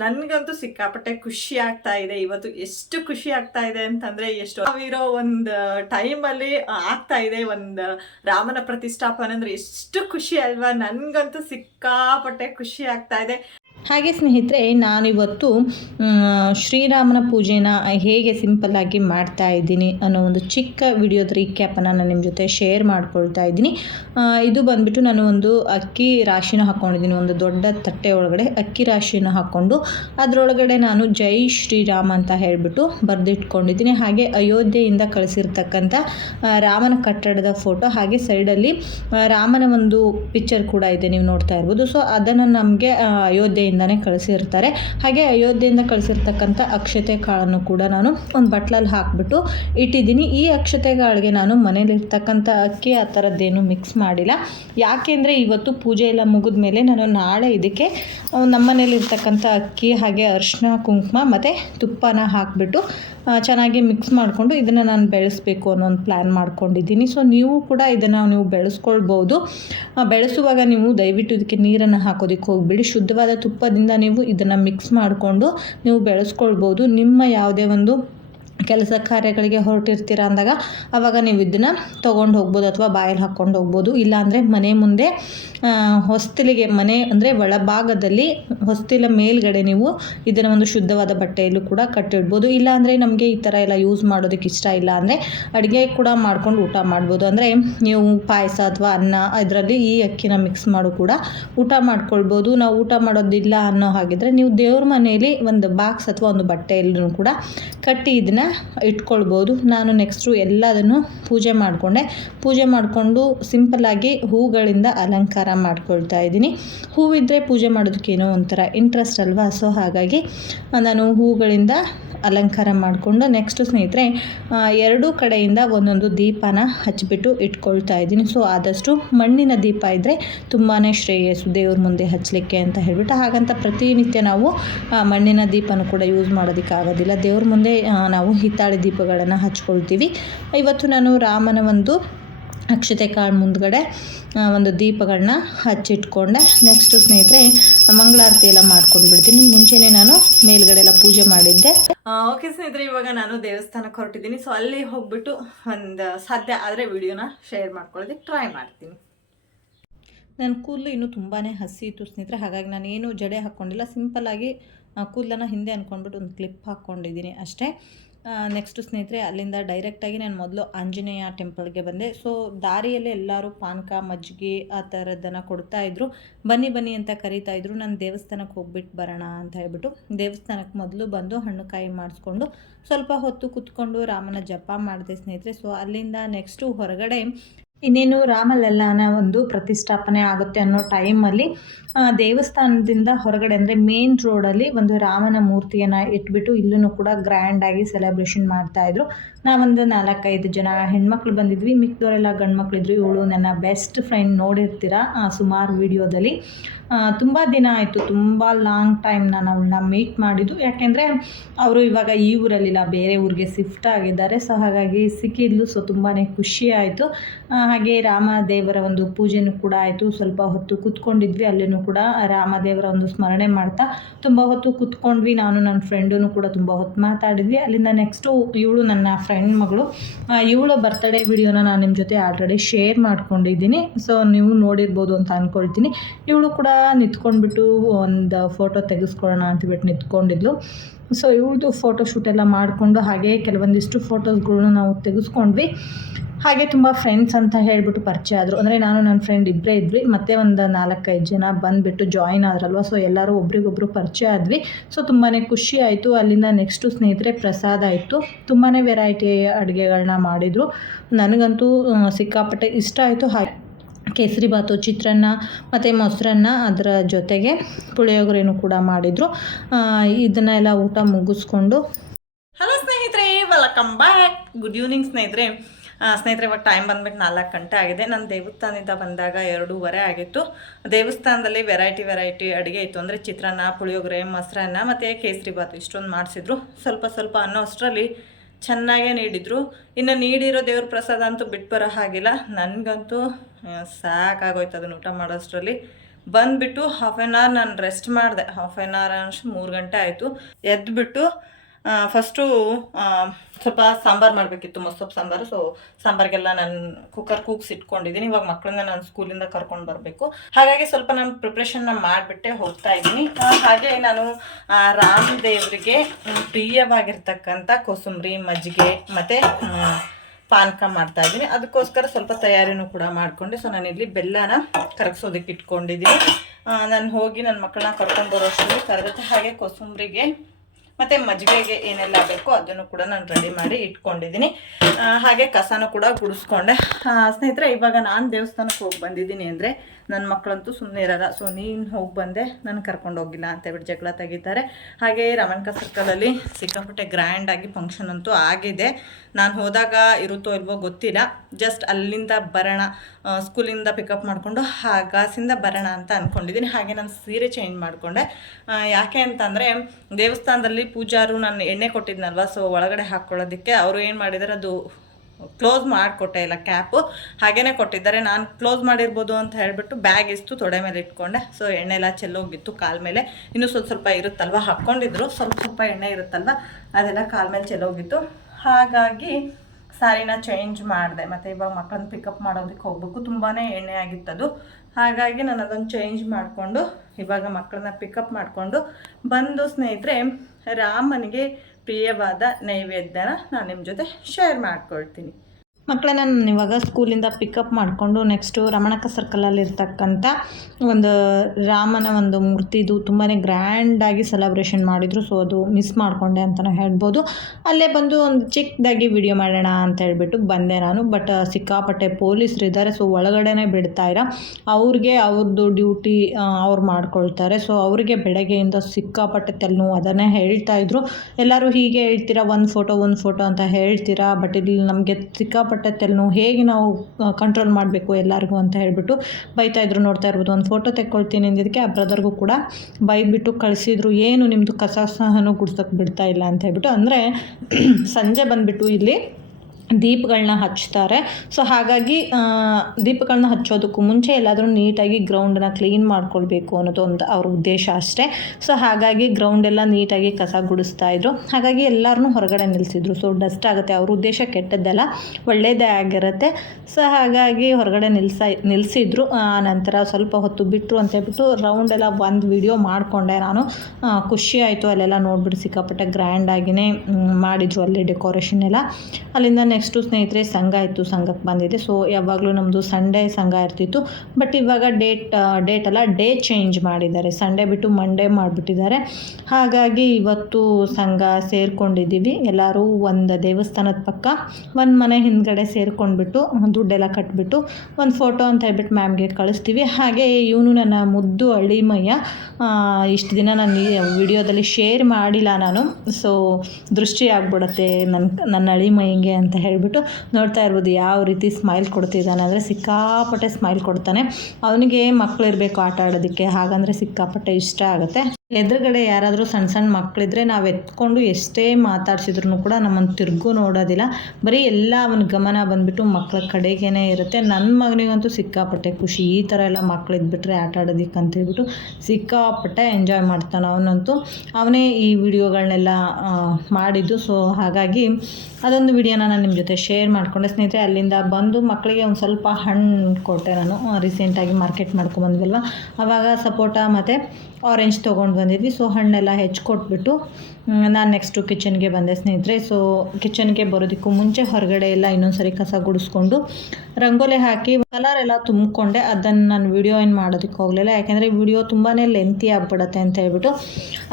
ನನ್ಗಂತೂ ಸಿಕ್ಕಾಪಟ್ಟೆ ಖುಷಿ ಆಗ್ತಾ ಇದೆ. ಇವತ್ತು ಎಷ್ಟು ಖುಷಿ ಆಗ್ತಾ ಇದೆ ಅಂತಂದ್ರೆ ಎಷ್ಟು ನಾವಿರೋ ಒಂದು ಟೈಮಲ್ಲಿ ಆಗ್ತಾ ಇದೆ ಒಂದು ರಾಮನ ಪ್ರತಿಷ್ಠಾಪನೆ ಅಂದ್ರೆ ಎಷ್ಟು ಖುಷಿ ಅಲ್ವಾ. ನನ್ಗಂತೂ ಸಿಕ್ಕಾಪಟ್ಟೆ ಖುಷಿ ಆಗ್ತಾ ಇದೆ. ಹಾಗೆ ಸ್ನೇಹಿತರೆ, ನಾನಿವತ್ತು ಶ್ರೀರಾಮನ ಪೂಜೆನ ಹೇಗೆ ಸಿಂಪಲ್ಲಾಗಿ ಮಾಡ್ತಾ ಇದ್ದೀನಿ ಅನ್ನೋ ಒಂದು ಚಿಕ್ಕ ವಿಡಿಯೋದ ರೀಕ್ಯಾಪನ್ನು ನಾನು ನಿಮ್ಮ ಜೊತೆ ಶೇರ್ ಮಾಡ್ಕೊಳ್ತಾ ಇದ್ದೀನಿ. ಇದು ಬಂದ್ಬಿಟ್ಟು ನಾನು ಒಂದು ಅಕ್ಕಿ ರಾಶಿನ ಹಾಕ್ಕೊಂಡಿದ್ದೀನಿ ಒಂದು ದೊಡ್ಡ ತಟ್ಟೆ ಒಳಗಡೆ ಅಕ್ಕಿ ರಾಶಿನ ಹಾಕ್ಕೊಂಡು ಅದರೊಳಗಡೆ ನಾನು ಜೈ ಶ್ರೀರಾಮ ಅಂತ ಹೇಳಿಬಿಟ್ಟು ಬರೆದಿಟ್ಕೊಂಡಿದ್ದೀನಿ. ಹಾಗೆ ಅಯೋಧ್ಯೆಯಿಂದ ಕಳಿಸಿರ್ತಕ್ಕಂಥ ರಾಮನ ಕಟ್ಟಡದ ಫೋಟೋ, ಹಾಗೆ ಸೈಡಲ್ಲಿ ರಾಮನ ಒಂದು ಪಿಕ್ಚರ್ ಕೂಡ ಇದೆ, ನೀವು ನೋಡ್ತಾ ಇರ್ಬೋದು. ಸೊ, ಅದನ್ನು ನಮಗೆ ಅಯೋಧ್ಯೆಯಿಂದನೇ ಕಳಿಸಿರ್ತಾರೆ. ಹಾಗೆ ಅಯೋಧ್ಯೆಯಿಂದ ಕಳಿಸಿರ್ತಕ್ಕಂಥ ಅಕ್ಷತೆ ಕಾಳನ್ನು ಕೂಡ ನಾನು ಒಂದು ಬಟ್ಲಲ್ಲಿ ಹಾಕ್ಬಿಟ್ಟು ಇಟ್ಟಿದ್ದೀನಿ. ಈ ಅಕ್ಷತೆ ಕಾಳಿಗೆ ನಾನು ಮನೇಲಿರ್ತಕ್ಕಂಥ ಅಕ್ಕಿ ಆ ಥರದ್ದೇನು ಮಿಕ್ಸ್ ಮಾಡಿಲ್ಲ. ಯಾಕೆಂದರೆ ಇವತ್ತು ಪೂಜೆ ಎಲ್ಲ ಮುಗಿದ ಮೇಲೆ ನಾನು ನಾಳೆ ಇದಕ್ಕೆ ನಮ್ಮ ಮನೇಲಿರ್ತಕ್ಕಂಥ ಅಕ್ಕಿ ಹಾಗೆ ಅರಿಶಿನ ಕುಂಕುಮ ಮತ್ತು ತುಪ್ಪನ ಹಾಕಿಬಿಟ್ಟು ಚೆನ್ನಾಗಿ ಮಿಕ್ಸ್ ಮಾಡಿಕೊಂಡು ಇದನ್ನು ನಾನು ಬೆಳೆಸಬೇಕು ಅನ್ನೋ ಒಂದು ಪ್ಲ್ಯಾನ್ ಮಾಡ್ಕೊಂಡಿದ್ದೀನಿ. ಸೊ ನೀವು ಕೂಡ ಇದನ್ನು ನೀವು ಬೆಳೆಸ್ಕೊಳ್ಬೋದು. ಬೆಳೆಸುವಾಗ ನೀವು ದಯವಿಟ್ಟು ಇದಕ್ಕೆ ನೀರನ್ನು ಹಾಕೋದಕ್ಕೆ ಹೋಗ್ಬಿಡಿ. ಶುದ್ಧವಾದ ತುಪ್ಪದಿಂದ ನೀವು ಇದನ್ನು ಮಿಕ್ಸ್ ಮಾಡಿಕೊಂಡು ನೀವು ಬೆಳೆಸ್ಕೊಳ್ಬೋದು. ನಿಮ್ಮ ಯಾವುದೇ ಒಂದು ಕೆಲಸ ಕಾರ್ಯಗಳಿಗೆ ಹೊರಟಿರ್ತೀರ ಅಂದಾಗ ಆವಾಗ ನೀವು ಇದನ್ನು ತೊಗೊಂಡು ಹೋಗ್ಬೋದು ಅಥವಾ ಬಾಯಲ್ಲಿ ಹಾಕ್ಕೊಂಡು ಹೋಗ್ಬೋದು. ಇಲ್ಲಾಂದರೆ ಮನೆ ಮುಂದೆ ಹೊಸ್ತಿಲಿಗೆ ಮನೆ ಅಂದರೆ ಒಳಭಾಗದಲ್ಲಿ ಹೊಸ್ತಿಲ ಮೇಲ್ಗಡೆ ನೀವು ಇದನ್ನು ಒಂದು ಶುದ್ಧವಾದ ಬಟ್ಟೆಯಲ್ಲೂ ಕೂಡ ಕಟ್ಟಿಡ್ಬೋದು. ಇಲ್ಲಾಂದರೆ ನಮಗೆ ಈ ಥರ ಎಲ್ಲ ಯೂಸ್ ಮಾಡೋದಕ್ಕೆ ಇಷ್ಟ ಇಲ್ಲ ಅಂದರೆ ಅಡುಗೆ ಕೂಡ ಮಾಡ್ಕೊಂಡು ಊಟ ಮಾಡ್ಬೋದು. ಅಂದರೆ ನೀವು ಪಾಯಸ ಅಥವಾ ಅನ್ನ ಇದರಲ್ಲಿ ಈ ಅಕ್ಕಿನ ಮಿಕ್ಸ್ ಮಾಡು ಕೂಡ ಊಟ ಮಾಡ್ಕೊಳ್ಬೋದು. ನಾವು ಊಟ ಮಾಡೋದಿಲ್ಲ ಅನ್ನೋ ಹಾಗಿದ್ರೆ ನೀವು ದೇವ್ರ ಮನೆಯಲ್ಲಿ ಒಂದು ಬಾಕ್ಸ್ ಅಥವಾ ಒಂದು ಬಟ್ಟೆಯಲ್ಲೂ ಕೂಡ ಕಟ್ಟಿ ಇದನ್ನ ಇಟ್ಕೊಳ್ಬೋದು. ನಾನು ನೆಕ್ಸ್ಟು ಎಲ್ಲದನ್ನು ಪೂಜೆ ಮಾಡಿಕೊಂಡೆ. ಪೂಜೆ ಮಾಡಿಕೊಂಡು ಸಿಂಪಲ್ಲಾಗಿ ಹೂಗಳಿಂದ ಅಲಂಕಾರ ಮಾಡ್ಕೊಳ್ತಾ ಇದ್ದೀನಿ. ಹೂವಿದ್ದರೆ ಪೂಜೆ ಮಾಡೋದಕ್ಕೇನೋ ಒಂಥರ ಇಂಟ್ರೆಸ್ಟ್ ಅಲ್ವಾ? ಸೊ ಹಾಗಾಗಿ ನಾನು ಹೂಗಳಿಂದ ಅಲಂಕಾರ ಮಾಡಿಕೊಂಡು ನೆಕ್ಸ್ಟು ಸ್ನೇಹಿತರೆ ಎರಡೂ ಕಡೆಯಿಂದ ಒಂದೊಂದು ದೀಪನ ಹಚ್ಚಿಬಿಟ್ಟು ಇಟ್ಕೊಳ್ತಾ ಇದ್ದೀನಿ. ಸೊ ಆದಷ್ಟು ಮಣ್ಣಿನ ದೀಪ ಇದ್ದರೆ ತುಂಬಾ ಶ್ರೇಯಸ್ಸು ದೇವ್ರ ಮುಂದೆ ಹಚ್ಚಲಿಕ್ಕೆ ಅಂತ ಹೇಳಿಬಿಟ್ಟು, ಹಾಗಂತ ಪ್ರತಿನಿತ್ಯ ನಾವು ಮಣ್ಣಿನ ದೀಪನ ಕೂಡ ಯೂಸ್ ಮಾಡೋದಕ್ಕೆ ಆಗೋದಿಲ್ಲ ದೇವ್ರ ಮುಂದೆ ನಾವು ಹಿತ್ತಾಳೆ ದೀಪಗಳನ್ನು ಹಚ್ಕೊಳ್ತೀವಿ. ಇವತ್ತು ನಾನು ರಾಮನ ಒಂದು ಅಕ್ಷತೆ ಕಾಳು ಮುಂದ್ಗಡೆ ಒಂದು ದೀಪಗಳನ್ನ ಹಚ್ಚಿಟ್ಕೊಂಡೆ. ನೆಕ್ಸ್ಟು ಸ್ನೇಹಿತರೆ ಮಂಗಳಾರತಿ ಎಲ್ಲ ಮಾಡ್ಕೊಂಡು ಬಿಡ್ತೀನಿ ಮುಂಚೆನೇ ನಾನು ಮೇಲ್ಗಡೆ ಎಲ್ಲ ಪೂಜೆ ಮಾಡಿದ್ದೆ. ಓಕೆ ಸ್ನೇಹಿತರೆ ಇವಾಗ ನಾನು ದೇವಸ್ಥಾನಕ್ಕೆ ಹೊರಟಿದ್ದೀನಿ. ಸೊ ಅಲ್ಲಿ ಹೋಗ್ಬಿಟ್ಟು ಒಂದು ಸಾಧ್ಯ ಆದರೆ ವಿಡಿಯೋನ ಶೇರ್ ಮಾಡ್ಕೊಳ್ಳೋದಕ್ಕೆ ಟ್ರೈ ಮಾಡ್ತೀನಿ. ನನ್ನ ಕೂದಲು ಇನ್ನೂ ತುಂಬಾ ಹಸಿ ಇತ್ತು ಸ್ನೇಹಿತರೆ. ಹಾಗಾಗಿ ನಾನು ಏನು ಜಡೆ ಹಾಕ್ಕೊಂಡಿಲ್ಲ. ಸಿಂಪಲ್ಲಾಗಿ ಕೂದಲನ್ನು ಹಿಂದೆ ಅಂದ್ಕೊಂಡ್ಬಿಟ್ಟು ಒಂದು ಕ್ಲಿಪ್ ಹಾಕ್ಕೊಂಡಿದ್ದೀನಿ ಅಷ್ಟೇ. ನೆಕ್ಸ್ಟು ಸ್ನೇಹಿತರೆ, ಅಲ್ಲಿಂದ ಡೈರೆಕ್ಟಾಗಿ ನಾನು ಮೊದಲು ಆಂಜನೇಯ ಟೆಂಪಲ್ಗೆ ಬಂದೆ. ಸೊ ದಾರಿಯಲ್ಲೇ ಎಲ್ಲರೂ ಪಾನಕ, ಮಜ್ಜಿಗೆ ಆ ಥರದ್ದನ್ನು ಕೊಡ್ತಾಯಿದ್ರು ಬನ್ನಿ ಬನ್ನಿ ಅಂತ ಕರೀತಾ ಇದ್ರು. ನಾನು ದೇವಸ್ಥಾನಕ್ಕೆ ಹೋಗ್ಬಿಟ್ಟು ಬರೋಣ ಅಂತ ಹೇಳ್ಬಿಟ್ಟು ದೇವಸ್ಥಾನಕ್ಕೆ ಮೊದಲು ಬಂದು ಹಣ್ಣು ಕಾಯಿ ಮಾಡಿಸ್ಕೊಂಡು ಸ್ವಲ್ಪ ಹೊತ್ತು ಕುತ್ಕೊಂಡು ರಾಮನ ಜಪ ಮಾಡಿದೆ ಸ್ನೇಹಿತರೆ. ಸೊ ಅಲ್ಲಿಂದ ನೆಕ್ಸ್ಟು ಹೊರಗಡೆ ಇನ್ನೇನು ರಾಮಲಲ್ಲಾನ ಒಂದು ಪ್ರತಿಷ್ಠಾಪನೆ ಆಗುತ್ತೆ ಅನ್ನೋ ಟೈಮಲ್ಲಿ ದೇವಸ್ಥಾನದಿಂದ ಹೊರಗಡೆ ಅಂದರೆ ಮೇನ್ ರೋಡಲ್ಲಿ ಒಂದು ರಾಮನ ಮೂರ್ತಿಯನ್ನು ಇಟ್ಬಿಟ್ಟು ಇಲ್ಲೂ ಕೂಡ ಗ್ರ್ಯಾಂಡಾಗಿ ಸೆಲೆಬ್ರೇಷನ್ ಮಾಡ್ತಾಯಿದ್ರು ನಾವೊಂದು ನಾಲ್ಕೈದು ಜನ ಹೆಣ್ಮಕ್ಳು ಬಂದಿದ್ವಿ. ಮಿಕ್ದವರೆಲ್ಲ ಗಂಡು ಮಕ್ಕಳಿದ್ರು ಇವಳು ನನ್ನ ಬೆಸ್ಟ್ ಫ್ರೆಂಡ್ ನೋಡಿರ್ತೀರ ಸುಮಾರು ವಿಡಿಯೋದಲ್ಲಿ ತುಂಬ ದಿನ ಆಯಿತು, ತುಂಬ ಲಾಂಗ್ ಟೈಮ್ ನಾನು ಅವಳನ್ನ ಮೀಟ್ ಮಾಡಿದ್ದು. ಯಾಕೆಂದರೆ ಅವರು ಇವಾಗ ಈ ಊರಲ್ಲಿಲ್ಲ, ಬೇರೆ ಊರಿಗೆ ಶಿಫ್ಟ್ ಆಗಿದ್ದಾರೆ. ಸೊ ಹಾಗಾಗಿ ಸಿಕ್ಕಿದ್ಲು ಸೊ ತುಂಬಾ ಖುಷಿ ಆಯಿತು. ಹಾಗೆ ರಾಮದೇವರ ಒಂದು ಪೂಜೆನೂ ಕೂಡ ಆಯಿತು. ಸ್ವಲ್ಪ ಹೊತ್ತು ಕೂತ್ಕೊಂಡಿದ್ವಿ, ಅಲ್ಲಿನೂ ಕೂಡ ರಾಮದೇವರ ಒಂದು ಸ್ಮರಣೆ ಮಾಡ್ತಾ ತುಂಬ ಹೊತ್ತು ಕೂತ್ಕೊಂಡ್ವಿ. ನಾನು, ನನ್ನ ಫ್ರೆಂಡೂ ಕೂಡ ತುಂಬ ಹೊತ್ತು ಮಾತಾಡಿದ್ವಿ. ಅಲ್ಲಿಂದ ನೆಕ್ಸ್ಟು ಇವಳು ನನ್ನ ಫ್ರೆಂಡ್ ಮಗಳು. ಇವಳ ಬರ್ತಡೇ ವಿಡಿಯೋನ ನಾನು ನಿಮ್ಮ ಜೊತೆ ಆಲ್ರೆಡಿ ಶೇರ್ ಮಾಡ್ಕೊಂಡಿದ್ದೀನಿ. ಸೊ ನೀವು ನೋಡಿರ್ಬೋದು ಅಂತ ಅಂದ್ಕೊಳ್ತೀನಿ ಇವಳು ಕೂಡ ನಿಂತ್ಕೊಂಡ್ಬಿಟ್ಟು ಒಂದು ಫೋಟೋ ತೆಗೆಸ್ಕೊಳ್ಳೋಣ ಅಂತಬಿಟ್ಟು ನಿಂತ್ಕೊಂಡಿದ್ಲು. ಸೊ ಇವ್ರದ್ದು ಫೋಟೋ ಶೂಟ್ ಎಲ್ಲ ಮಾಡಿಕೊಂಡು ಹಾಗೆ ಕೆಲವೊಂದಿಷ್ಟು ಫೋಟೋಸ್ಗಳನ್ನ ನಾವು ತೆಗೆಸ್ಕೊಂಡ್ವಿ. ಹಾಗೆ ತುಂಬ ಫ್ರೆಂಡ್ಸ್ ಅಂತ ಹೇಳಿಬಿಟ್ಟು ಪರಿಚಯ ಆದರು. ಅಂದರೆ ನಾನು, ನನ್ನ ಫ್ರೆಂಡ್ ಇಬ್ಬರೇ ಇದ್ವಿ. ಮತ್ತೆ ಒಂದು ನಾಲ್ಕೈದು ಜನ ಬಂದುಬಿಟ್ಟು ಜಾಯಿನ್ ಆದ್ರಲ್ವ. ಸೊ ಎಲ್ಲರೂ ಒಬ್ರಿಗೊಬ್ರು ಪರಿಚಯ ಆದ್ವಿ. ಸೊ ತುಂಬಾ ಖುಷಿ ಆಯಿತು. ಅಲ್ಲಿಂದ ನೆಕ್ಸ್ಟು ಸ್ನೇಹಿತರೆ ಪ್ರಸಾದ ಆಯಿತು. ತುಂಬಾ ವೆರೈಟಿ ಅಡುಗೆಗಳನ್ನ ಮಾಡಿದರು. ನನಗಂತೂ ಸಿಕ್ಕಾಪಟ್ಟೆ ಇಷ್ಟ ಆಯಿತು. ಹಾಗೆ ಕೇಸರಿ ಬಾತು ಚಿತ್ರಾನ್ನ ಮತ್ತು ಮೊಸರನ್ನ ಅದರ ಜೊತೆಗೆ ಪುಳಿಯೋಗರೆನೂ ಕೂಡ ಮಾಡಿದರು. ಇದನ್ನೆಲ್ಲ ಊಟ ಮುಗಿಸ್ಕೊಂಡು. ಹಲೋ ಸ್ನೇಹಿತರೆ ವೆಲ್ಕಮ್ ಬ್ಯಾಕ್ ಗುಡ್ ಈವ್ನಿಂಗ್ ಸ್ನೇಹಿತರೆ. ಸ್ನೇಹಿತರೆ, ಇವಾಗ ಟೈಮ್ ಬಂದ್ಬಿಟ್ಟು ನಾಲ್ಕು ಗಂಟೆ ಆಗಿದೆ. ನಾನು ದೇವಸ್ಥಾನದಿಂದ ಬಂದಾಗ ಎರಡೂವರೆ ಆಗಿತ್ತು. ದೇವಸ್ಥಾನದಲ್ಲಿ ವೆರೈಟಿ ವೆರೈಟಿ ಅಡುಗೆ ಇತ್ತು. ಅಂದರೆ ಚಿತ್ರಾನ್ನ, ಪುಳಿಯೋಗರೆ, ಮೊಸರನ್ನ ಮತ್ತು ಕೇಸರಿ ಬಾತು ಇಷ್ಟೊಂದು ಮಾಡಿಸಿದ್ರು. ಸ್ವಲ್ಪ ಸ್ವಲ್ಪ ಅನ್ನೋ ಅಷ್ಟರಲ್ಲಿ ಚೆನ್ನಾಗೇ ನೀಡಿದರು. ಇನ್ನು ನೀಡಿರೋ ದೇವ್ರ ಪ್ರಸಾದ ಅಂತೂ ಬಿಟ್ಟು ಬರೋ ಹಾಗಿಲ್ಲ. ನನಗಂತೂ ಸಾಕಾಗೋಯ್ತು ಅದನ್ನು ಊಟ ಮಾಡೋಷ್ಟರಲ್ಲಿ. ಬಂದುಬಿಟ್ಟು ಹಾಫ್ ಆನ್ ಅವರ್ ನಾನು ರೆಸ್ಟ್ ಮಾಡಿದೆ. ಹಾಫ್ ಆ್ಯನ್ ಅವರ್ ಅಷ್ಟು ಮೂರು ಗಂಟೆ ಆಯಿತು. ಎದ್ದುಬಿಟ್ಟು ಫಸ್ಟು ಸ್ವಲ್ಪ ಸಾಂಬಾರು ಮಾಡಬೇಕಿತ್ತು ಮೊಸೊಪ್ಪು ಸಾಂಬಾರು. ಸೊ ಸಾಂಬಾರಿಗೆಲ್ಲ ನಾನು ಕುಕ್ಕರ್ ಕೂಗ್ಸಿ ಇಟ್ಕೊಂಡಿದ್ದೀನಿ. ಇವಾಗ ಮಕ್ಕಳನ್ನ ನಾನು ಸ್ಕೂಲಿಂದ ಕರ್ಕೊಂಡು ಬರಬೇಕು. ಹಾಗಾಗಿ ಸ್ವಲ್ಪ ನಾನು ಪ್ರಿಪ್ರೇಷನ್ನ ಮಾಡಿಬಿಟ್ಟೆ ಹೋಗ್ತಾ ಇದ್ದೀನಿ. ಹಾಗೆ ನಾನು ರಾಮ ರಾಮದೇವರಿಗೆ ಮ್, ಪ್ರಿಯವಾಗಿರ್ತಕ್ಕಂಥ ಕೋಸಂಬರಿ ಮಜ್ಜಿಗೆ ಮತ್ತು ಪಾನಕ ಮಾಡ್ತಾ ಇದ್ದೀನಿ. ಅದಕ್ಕೋಸ್ಕರ ಸ್ವಲ್ಪ ತಯಾರಿನೂ ಕೂಡ ಮಾಡಿಕೊಂಡೆ, ಸೊ ಇಲ್ಲಿ ಬೆಲ್ಲನ ಕರಗಿಸೋದಕ್ಕೆ ಇಟ್ಕೊಂಡಿದ್ದೀನಿ. ನಾನು ಹೋಗಿ ನನ್ನ ಮಕ್ಕಳನ್ನ ಕರ್ಕೊಂಡು ಬರೋಷ್ಟರಲ್ಲಿ ಕರಗುತ್ತೆ. ಹಾಗೆ ಕೊಸುಂಬರಿಗೆ ಮತ್ತು ಮಜ್ಜಿಗೆಗೆ ಏನೆಲ್ಲ ಬೇಕೋ ಅದನ್ನು ಕೂಡ ನಾನು ರೆಡಿ ಮಾಡಿ ಇಟ್ಕೊಂಡಿದ್ದೀನಿ. ಹಾಗೆ ಕಸನೂ ಕೂಡ ಗುಡಿಸ್ಕೊಂಡೆ. ಸ್ನೇಹಿತರೆ, ಇವಾಗ ನಾನು ದೇವಸ್ಥಾನಕ್ಕೆ ಹೋಗಿ ಬಂದಿದ್ದೀನಿ ಅಂದರೆ ನನ್ನ ಮಕ್ಕಳಂತೂ ಸುಮ್ಮನೆ ಇರಲ್ಲ. ಸೊ ನೀನು ಹೋಗಿ ಬಂದೆ. ನಾನು ಕರ್ಕೊಂಡು ಹೋಗಿಲ್ಲ ಅಂತೇಳ್ಬಿಟ್ಟು ಜಗಳ ತೆಗಿತಾರೆ. ಹಾಗೆ ರಮಣಕ ಸರ್ಕಲಲ್ಲಿ ಸಿಕ್ಕಾಪಟ್ಟೆ ಗ್ರ್ಯಾಂಡಾಗಿ ಫಂಕ್ಷನ್ ಅಂತೂ ಆಗಿದೆ. ನಾನು ಹೋದಾಗ ಇರುತ್ತೋ ಇಲ್ವೋ ಗೊತ್ತಿಲ್ಲ. ಜಸ್ಟ್ ಅಲ್ಲಿಂದ ಬರೋಣ ಸ್ಕೂಲಿಂದ ಪಿಕಪ್ ಮಾಡಿಕೊಂಡು ಗಾಸಿಂದ ಬರೋಣ ಅಂತ ಅಂದ್ಕೊಂಡಿದ್ದೀನಿ ಹಾಗೆ ನಾನು ಸೀರೆ ಚೇಂಜ್ ಮಾಡಿಕೊಂಡೆ. ಯಾಕೆ ಅಂತಂದರೆ ದೇವಸ್ಥಾನದಲ್ಲಿ ಪೂಜಾರು ನಾನು ಎಣ್ಣೆ ಕೊಟ್ಟಿದ್ನಲ್ವ? ಸೊ ಒಳಗಡೆ ಹಾಕ್ಕೊಳ್ಳೋದಕ್ಕೆ ಅವರು ಏನು ಮಾಡಿದ್ದಾರೆ ಅದು ಕ್ಲೋಸ್ ಮಾಡಿಕೊಟ್ಟೆ ಇಲ್ಲ ಕ್ಯಾಪು ಹಾಗೇನೆ ಕೊಟ್ಟಿದ್ದಾರೆ. ನಾನು ಕ್ಲೋಸ್ ಮಾಡಿರ್ಬೋದು ಅಂತ ಹೇಳಿಬಿಟ್ಟು ಬ್ಯಾಗ್ ಇಷ್ಟು ತೊಡೆ ಮೇಲೆ ಇಟ್ಕೊಂಡೆ. ಸೊ ಎಣ್ಣೆ ಎಲ್ಲ ಚೆಲ್ಲೋಗಿತ್ತು ಕಾಲ ಮೇಲೆ. ಇನ್ನೂ ಸ್ವಲ್ಪ ಸ್ವಲ್ಪ ಇರುತ್ತಲ್ವ? ಹಾಕ್ಕೊಂಡಿದ್ರು. ಸ್ವಲ್ಪ ಸ್ವಲ್ಪ ಎಣ್ಣೆ ಇರುತ್ತಲ್ವ? ಅದೆಲ್ಲ ಕಾಲ ಮೇಲೆ ಚೆಲ್ಲೋಗಿತ್ತು. ಹಾಗಾಗಿ ಸಾರಿನ ಚೇಂಜ್ ಮಾಡಿದೆ. ಮತ್ತು ಇವಾಗ ಮಕ್ಕಳನ್ನ ಪಿಕಪ್ ಮಾಡೋದಕ್ಕೆ ಹೋಗ್ಬೇಕು. ತುಂಬಾ ಎಣ್ಣೆ ಆಗಿತ್ತದು. ಹಾಗಾಗಿ ನಾನು ಅದನ್ನು ಚೇಂಜ್ ಮಾಡಿಕೊಂಡು ಇವಾಗ ಮಕ್ಕಳನ್ನ ಪಿಕಪ್ ಮಾಡಿಕೊಂಡು ಬಂದು ಸ್ನೇಹಿತರೆ ರಾಮನಿಗೆ ಪ್ರಿಯವಾದ ನೈವೇದ್ಯನ ನಾನು ನಿಮ್ಮ ಜೊತೆ ಶೇರ್ ಮಾಡ್ಕೊಳ್ತೀನಿ. ಮಕ್ಕಳನ್ನ ನಾನು ಇವಾಗ ಸ್ಕೂಲಿಂದ ಪಿಕಪ್ ಮಾಡಿಕೊಂಡು ನೆಕ್ಸ್ಟು ರಮಣಕ ಸರ್ಕಲಲ್ಲಿ ಇರ್ತಕ್ಕಂಥ ಒಂದು ರಾಮನ ಒಂದು ಮೂರ್ತಿದು ತುಂಬಾ ಗ್ರ್ಯಾಂಡಾಗಿ ಸೆಲೆಬ್ರೇಷನ್ ಮಾಡಿದರು. ಸೊ ಅದು ಮಿಸ್ ಮಾಡಿಕೊಂಡೆ ಅಂತಲೇ ಹೇಳ್ಬೋದು. ಅಲ್ಲೇ ಬಂದು ಒಂದು ಚಿಕ್ಕದಾಗಿ ವಿಡಿಯೋ ಮಾಡೋಣ ಅಂತ ಹೇಳ್ಬಿಟ್ಟು ಬಂದೆ ನಾನು. ಬಟ್ ಸಿಕ್ಕಾಪಟ್ಟೆ ಪೊಲೀಸರು ಇದ್ದಾರೆ. ಸೊ ಒಳಗಡೆನೇ ಬಿಡ್ತಾ ಇರ. ಅವ್ರಿಗೆ ಅವ್ರದ್ದು ಡ್ಯೂಟಿ ಅವ್ರು ಮಾಡ್ಕೊಳ್ತಾರೆ. ಸೊ ಅವರಿಗೆ ಬೆಳಗ್ಗೆಯಿಂದ ಸಿಕ್ಕಾಪಟ್ಟೆ ತಲೆನೋವು ಅದನ್ನೇ ಹೇಳ್ತಾ ಇದ್ರು. ಎಲ್ಲರೂ ಹೀಗೆ ಹೇಳ್ತೀರಾ, ಒಂದು ಫೋಟೋ ಒಂದು ಫೋಟೋ ಅಂತ ಹೇಳ್ತೀರಾ? ಬಟ್ ಇಲ್ಲಿ ನಮಗೆ ಸಿಕ್ಕಾಪಟ್ಟೆ ತಲೆನೋವು ಹೇಗೆ ನಾವು ಕಂಟ್ರೋಲ್ ಮಾಡಬೇಕು ಎಲ್ಲರಿಗೂ ಅಂತ ಹೇಳಿಬಿಟ್ಟು ಬೈತಾ ಇದ್ರು ನೋಡ್ತಾ ಇರ್ಬೋದು. ಒಂದು ಫೋಟೋ ತೆಕ್ಕೊಳ್ತೀನಿ ಅಂದಿದ್ದಕ್ಕೆ ಆ ಬ್ರದರ್ಗೂ ಕೂಡ ಬೈದ್ಬಿಟ್ಟು ಕಳಿಸಿದ್ರು, ಏನು ನಿಮ್ಮದು ಕಸ ಸಹನೂ ಗುಡ್ಸೋಕೆ ಬಿಡ್ತಾ ಇಲ್ಲ ಅಂತ ಹೇಳ್ಬಿಟ್ಟು. ಅಂದರೆ ಸಂಜೆ ಬಂದುಬಿಟ್ಟು ಇಲ್ಲಿ ದೀಪಗಳನ್ನ ಹಚ್ತಾರೆ. ಸೊ ಹಾಗಾಗಿ ದೀಪಗಳನ್ನ ಹಚ್ಚೋದಕ್ಕೂ ಮುಂಚೆ ಎಲ್ಲಾದರೂ ನೀಟಾಗಿ ಗ್ರೌಂಡನ್ನ ಕ್ಲೀನ್ ಮಾಡ್ಕೊಳ್ಬೇಕು ಅನ್ನೋದು ಒಂದು ಅವ್ರ ಉದ್ದೇಶ ಅಷ್ಟೇ. ಸೊ ಹಾಗಾಗಿ ಗ್ರೌಂಡ್ ಎಲ್ಲ ನೀಟಾಗಿ ಕಸ ಗುಡಿಸ್ತಾ ಇದ್ರು. ಹಾಗಾಗಿ ಎಲ್ಲರನ್ನೂ ಹೊರಗಡೆ ನಿಲ್ಲಿಸಿದ್ರು ಸೊ ಡಸ್ಟ್ ಆಗುತ್ತೆ, ಅವ್ರ ಉದ್ದೇಶ ಕೆಟ್ಟದ್ದೆಲ್ಲ ಒಳ್ಳೆಯದೇ ಆಗಿರುತ್ತೆ. ಸೊ ಹಾಗಾಗಿ ಹೊರಗಡೆ ನಿಲ್ಸ ನಿಲ್ಲಿಸಿದ್ರು ನಂತರ ಸ್ವಲ್ಪ ಹೊತ್ತು ಬಿಟ್ಟರು ಅಂತ ಹೇಳ್ಬಿಟ್ಟು ರೌಂಡ್ ಎಲ್ಲ ಒಂದು ವಿಡಿಯೋ ಮಾಡಿಕೊಂಡೆ ನಾನು. ಖುಷಿ ಆಯಿತು, ಅಲ್ಲೆಲ್ಲ ನೋಡ್ಬಿಟ್ಟು ಸಿಕ್ಕಾಪಟ್ಟೆ ಗ್ರ್ಯಾಂಡಾಗಿಯೇ ಮಾಡಿದ್ರು ಅಲ್ಲಿ ಡೆಕೋರೇಷನ್ ಎಲ್ಲ. ಅಲ್ಲಿಂದ ನೆಕ್ಸ್ಟು ಸ್ನೇಹಿತರೆ ಸಂಘ ಇತ್ತು, ಸಂಘಕ್ಕೆ ಬಂದಿದೆ ಸೊ ಯಾವಾಗಲೂ ನಮ್ಮದು ಸಂಡೇ ಸಂಘ ಇರ್ತಿತ್ತು. ಬಟ್ ಇವಾಗ ಡೇಟ್ ಡೇಟ್ ಅಲ್ಲ ಡೇ ಚೇಂಜ್ ಮಾಡಿದ್ದಾರೆ. ಸಂಡೇ ಬಿಟ್ಟು ಮಂಡೇ ಮಾಡಿಬಿಟ್ಟಿದ್ದಾರೆ. ಹಾಗಾಗಿ ಇವತ್ತು ಸಂಘ ಸೇರ್ಕೊಂಡಿದ್ದೀವಿ. ಎಲ್ಲರೂ ಒಂದು ದೇವಸ್ಥಾನದ ಪಕ್ಕ, ಒಂದು ಮನೆ ಹಿಂದ್ಗಡೆ ಸೇರ್ಕೊಂಡ್ಬಿಟ್ಟು, ದುಡ್ಡೆಲ್ಲ ಕಟ್ಬಿಟ್ಟು, ಒಂದು ಫೋಟೋ ಅಂತ ಹೇಳ್ಬಿಟ್ಟು ಮ್ಯಾಮ್ಗೆ ಕಳಿಸ್ತೀವಿ. ಹಾಗೆ ಇವನು ನನ್ನ ಮುದ್ದು ಹಳ್ಳಿಮಯ್ಯ ಇಷ್ಟು ದಿನ ನಾನು ವಿಡಿಯೋದಲ್ಲಿ ಶೇರ್ ಮಾಡಿಲ್ಲ ನಾನು. ಸೊ ದೃಷ್ಟಿ ಆಗ್ಬಿಡುತ್ತೆ ನನ್ನ ನನ್ನ ಅಳಿಮಯ್ಯಂಗೆ ಅಂತ ಹೇಳಿಬಿಟ್ಟು ನೋಡ್ತಾ ಇರ್ಬೋದು ಯಾವ ರೀತಿ ಸ್ಮೈಲ್ ಕೊಡ್ತಿದ್ದಾನೆ ಅಂದರೆ ಸಿಕ್ಕಾಪಟ್ಟೆ ಸ್ಮೈಲ್ ಕೊಡ್ತಾನೆ. ಅವನಿಗೆ ಮಕ್ಕಳು ಆಟ ಆಡೋದಕ್ಕೆ, ಹಾಗಂದರೆ ಸಿಕ್ಕಾಪಟ್ಟೆ ಇಷ್ಟ ಆಗುತ್ತೆ. ಎದುರುಗಡೆ ಯಾರಾದರೂ ಸಣ್ಣ ಸಣ್ಣ ಮಕ್ಕಳಿದ್ರೆ ನಾವು ಎತ್ಕೊಂಡು ಎಷ್ಟೇ ಮಾತಾಡ್ಸಿದ್ರು ಕೂಡ ನಮ್ಮನ್ನು ತಿರುಗೂ ನೋಡೋದಿಲ್ಲ. ಬರೀ ಎಲ್ಲ ಅವನ ಗಮನ ಬಂದ್ಬಿಟ್ಟು ಮಕ್ಕಳ ಕಡೆಗೇ ಇರುತ್ತೆ. ನನ್ನ ಮಗನಿಗಂತೂ ಸಿಕ್ಕಾಪಟ್ಟೆ ಖುಷಿ. ಈ ಥರ ಎಲ್ಲ ಮಕ್ಳು ಇದ್ಬಿಟ್ರೆ ಆಟ ಆಡೋದಕ್ಕೆ ಅಂತ ಹೇಳ್ಬಿಟ್ಟು ಸಿಕ್ಕಾಪಟ್ಟೆ ಎಂಜಾಯ್ ಮಾಡ್ತಾನೆ ಅವನಂತೂ. ಅವನೇ ಈ ವಿಡಿಯೋಗಳನ್ನೆಲ್ಲ ಮಾಡಿದ್ದು. ಸೊ, ಹಾಗಾಗಿ ಅದೊಂದು ವಿಡಿಯೋನ ನಾನು ನಿಮ್ಮ ಜೊತೆ ಶೇರ್ ಮಾಡಿಕೊಂಡೆ. ಸ್ನೇಹಿತರೆ, ಅಲ್ಲಿಂದ ಬಂದು ಮಕ್ಕಳಿಗೆ ಒಂದು ಸ್ವಲ್ಪ ಹಣ್ಣು ಕೊಟ್ಟೆ ನಾನು ರೀಸೆಂಟಾಗಿ ಮಾರ್ಕೆಟ್ ಮಾಡ್ಕೊಂಬಂದ್ವಲ್ವ ಆವಾಗ ಸಪೋಟ ಮತ್ತು ಆರೆಂಜ್ ತೊಗೊಂಡು ಬಂದಿದ್ವಿ. ಸೊ ಹಣ್ಣೆಲ್ಲ ಹೆಚ್ಚಿಕೊಟ್ಬಿಟ್ಟು ನಾನು ನೆಕ್ಸ್ಟು ಕಿಚನ್ಗೆ ಬಂದೆ ಸ್ನೇಹಿತರೆ. ಸೊ ಕಿಚನ್ಗೆ ಬರೋದಕ್ಕೂ ಮುಂಚೆ ಹೊರಗಡೆ ಎಲ್ಲ ಇನ್ನೊಂದು ಸರಿ ಕಸ ಗುಡಿಸ್ಕೊಂಡು ರಂಗೋಲಿ ಹಾಕಿ ಕಲರ್ ಎಲ್ಲ ತುಂಬಿಕೊಂಡೆ. ಅದನ್ನು ನಾನು ವಿಡಿಯೋ ಏನು ಮಾಡೋದಕ್ಕೆ ಹೋಗಲಿಲ್ಲ. ಯಾಕೆಂದರೆ ವಿಡಿಯೋ ತುಂಬಾ ಲೆಂತಿ ಆಗ್ಬಿಡತ್ತೆ ಅಂತ ಹೇಳ್ಬಿಟ್ಟು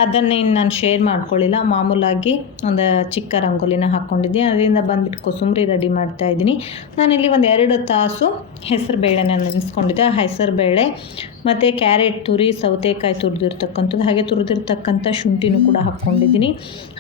ಅದನ್ನೇನು ನಾನು ಶೇರ್ ಮಾಡ್ಕೊಳ್ಳಿಲ್ಲ. ಮಾಮೂಲಾಗಿ ಒಂದು ಚಿಕ್ಕ ರಂಗೋಲಿನ ಹಾಕ್ಕೊಂಡಿದ್ದೀನಿ ಅದರಿಂದ ಬಂದುಬಿಟ್ಟು ಕೊಸುಂಬರಿ ರೆಡಿ ಮಾಡ್ತಾ ಇದ್ದೀನಿ. ನಾನಿಲ್ಲಿ ಒಂದು ಎರಡು ತಾಸು ಹೆಸರು ಬೇಳೆನ ನೆನೆಸ್ಕೊಂಡಿದ್ದೆ. ಹೆಸರು ಬೇಳೆ ಮತ್ತು ಕ್ಯಾರೆಟ್ ತುರಿ, ಸೌತೆಕಾಯಿ ತುರಿದಿರ್ತಕ್ಕಂಥದ್ದು, ಹಾಗೆ ತುರಿದಿರ್ತಕ್ಕಂಥ ಶುಂಠಿನೂ ಕೂಡ ಹಾಕ್ಕೊಂಡಿದ್ದೀನಿ.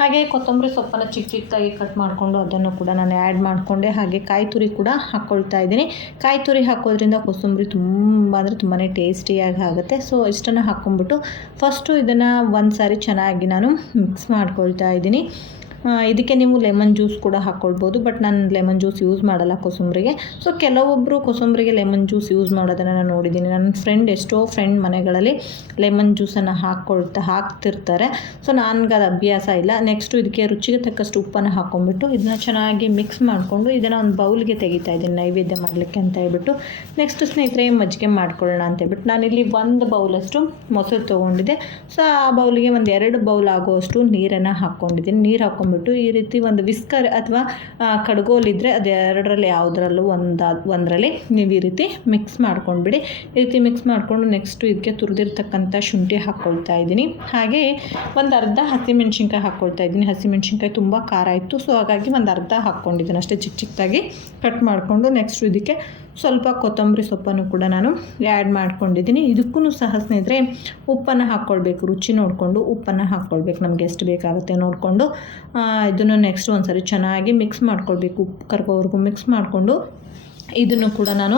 ಹಾಗೆ ಕೊತ್ತಂಬರಿ ಸೊಪ್ಪನ್ನು ಚಿಕ್ಕ ಚಿಕ್ಕದಾಗಿ ಕಟ್ ಮಾಡಿಕೊಂಡು ಅದನ್ನು ಕೂಡ ನಾನು ಆ್ಯಡ್ ಮಾಡಿಕೊಂಡೆ. ಹಾಗೆ ಕಾಯಿ ತುರಿ ಕೂಡ ಹಾಕ್ಕೊಳ್ತಾ ಇದ್ದೀನಿ. ಕಾಯಿ ತುರಿ ಹಾಕೋದ್ರಿಂದ ಕೊತ್ತಂಬರಿ ತುಂಬ ಅಂದರೆ ತುಂಬಾ ಟೇಸ್ಟಿಯಾಗಿ ಆಗುತ್ತೆ. ಸೊ ಇಷ್ಟನ್ನು ಹಾಕ್ಕೊಂಬಿಟ್ಟು ಫಸ್ಟು ಇದನ್ನು ಒಂದು ಸಾರಿ ಚೆನ್ನಾಗಿ ನಾನು ಮಿಕ್ಸ್ ಮಾಡ್ಕೊಳ್ತಾ ಇದ್ದೀನಿ. ಇದಕ್ಕೆ ನೀವು ಲೆಮನ್ ಜ್ಯೂಸ್ ಕೂಡ ಹಾಕ್ಕೊಳ್ಬೋದು ಬಟ್ ನಾನು ಲೆಮನ್ ಜ್ಯೂಸ್ ಯೂಸ್ ಮಾಡಲ್ಲ ಕೊಸಂಬರಿಗೆ. ಸೊ ಕೆಲವೊಬ್ಬರು ಕೊಸಂಬರಿಗೆ ಲೆಮನ್ ಜ್ಯೂಸ್ ಯೂಸ್ ಮಾಡೋದನ್ನು ನಾನು ನೋಡಿದ್ದೀನಿ. ನನ್ನ ಫ್ರೆಂಡ್ ಎಷ್ಟೋ ಫ್ರೆಂಡ್ ಮನೆಗಳಲ್ಲಿ ಲೆಮನ್ ಜ್ಯೂಸನ್ನು ಹಾಕ್ಕೊಳ್ತಾ ಹಾಕ್ತಿರ್ತಾರೆ. ಸೊ ನನಗೆ ಅದು ಅಭ್ಯಾಸ ಇಲ್ಲ. ನೆಕ್ಸ್ಟು ಇದಕ್ಕೆ ರುಚಿಗೆ ತಕ್ಕಷ್ಟು ಉಪ್ಪನ್ನು ಹಾಕ್ಕೊಂಡ್ಬಿಟ್ಟು ಇದನ್ನ ಚೆನ್ನಾಗಿ ಮಿಕ್ಸ್ ಮಾಡಿಕೊಂಡು ಇದನ್ನು ಒಂದು ಬೌಲ್ಗೆ ತೆಗಿತಾ ಇದ್ದೀನಿ, ನೈವೇದ್ಯ ಮಾಡಲಿಕ್ಕೆ ಅಂತ ಹೇಳ್ಬಿಟ್ಟು. ನೆಕ್ಸ್ಟ್ ಸ್ನೇಹಿತರೆ, ಮಜ್ಜಿಗೆ ಮಾಡ್ಕೊಳ್ಳೋಣ ಅಂತ ಹೇಳ್ಬಿಟ್ಟು. ನಾನಿಲ್ಲಿ ಒಂದು ಬೌಲಷ್ಟು ಮೊಸರು ತೊಗೊಂಡಿದ್ದೆ. ಸೊ ಆ ಬೌಲಿಗೆ ಒಂದು ಎರಡು ಬೌಲ್ ಆಗುವಷ್ಟು ನೀರನ್ನು ಹಾಕ್ಕೊಂಡಿದ್ದೀನಿ ನೀರು ಹಾಕ್ಕೊಂಡ್ಬಿಟ್ಟು ಈ ರೀತಿ ಒಂದು ವಿಸ್ಕರ್ ಅಥವಾ ಕಡ್ಗೋಲಿದ್ರೆ ಅದು ಎರಡರಲ್ಲಿ ಯಾವುದರಲ್ಲೂ ಒಂದು, ಒಂದರಲ್ಲಿ ನೀವು ಈ ರೀತಿ ಮಿಕ್ಸ್ ಮಾಡ್ಕೊಂಡ್ಬಿಡಿ. ಈ ರೀತಿ ಮಿಕ್ಸ್ ಮಾಡಿಕೊಂಡು ನೆಕ್ಸ್ಟು ಇದಕ್ಕೆ ತುರಿದಿರ್ತಕ್ಕಂಥ ಶುಂಠಿ ಹಾಕ್ಕೊಳ್ತಾ ಇದ್ದೀನಿ. ಹಾಗೆ ಒಂದು ಅರ್ಧ ಹಸಿಮೆಣ್ಸಿನ್ಕಾಯಿ ಹಾಕ್ಕೊಳ್ತಾ ಇದ್ದೀನಿ. ಹಸಿಮೆಣ್ಸಿನ್ಕಾಯಿ ತುಂಬ ಖಾರ ಇತ್ತು, ಸೊ ಹಾಗಾಗಿ ಒಂದು ಅರ್ಧ ಹಾಕ್ಕೊಂಡಿದ್ದೀನಿ ಅಷ್ಟೇ ಚಿಕ್ಕ ಚಿಕ್ಕದಾಗಿ ಕಟ್ ಮಾಡಿಕೊಂಡು ನೆಕ್ಸ್ಟ್ ಇದಕ್ಕೆ ಸ್ವಲ್ಪ ಕೊತ್ತಂಬರಿ ಸೊಪ್ಪನ್ನು ಕೂಡ ನಾನು ಆ್ಯಡ್ ಮಾಡ್ಕೊಂಡಿದ್ದೀನಿ. ಇದಕ್ಕೂ ಸಹ ಸ್ನೇಹಿತರೆ, ಉಪ್ಪನ್ನು ಹಾಕ್ಕೊಳ್ಬೇಕು. ರುಚಿ ನೋಡಿಕೊಂಡು ಉಪ್ಪನ್ನು ಹಾಕ್ಕೊಳ್ಬೇಕು. ನಮಗೆ ಎಷ್ಟು ಬೇಕಾಗುತ್ತೆ ನೋಡಿಕೊಂಡು ಇದನ್ನು ನೆಕ್ಸ್ಟ್ ಒಂದು ಸರಿ ಚೆನ್ನಾಗಿ ಮಿಕ್ಸ್ ಮಾಡ್ಕೊಳ್ಬೇಕು. ಉಪ್ಪು ಕರ್ಕೋವರೆಗೂ ಮಿಕ್ಸ್ ಮಾಡಿಕೊಂಡು ಇದನ್ನು ಕೂಡ ನಾನು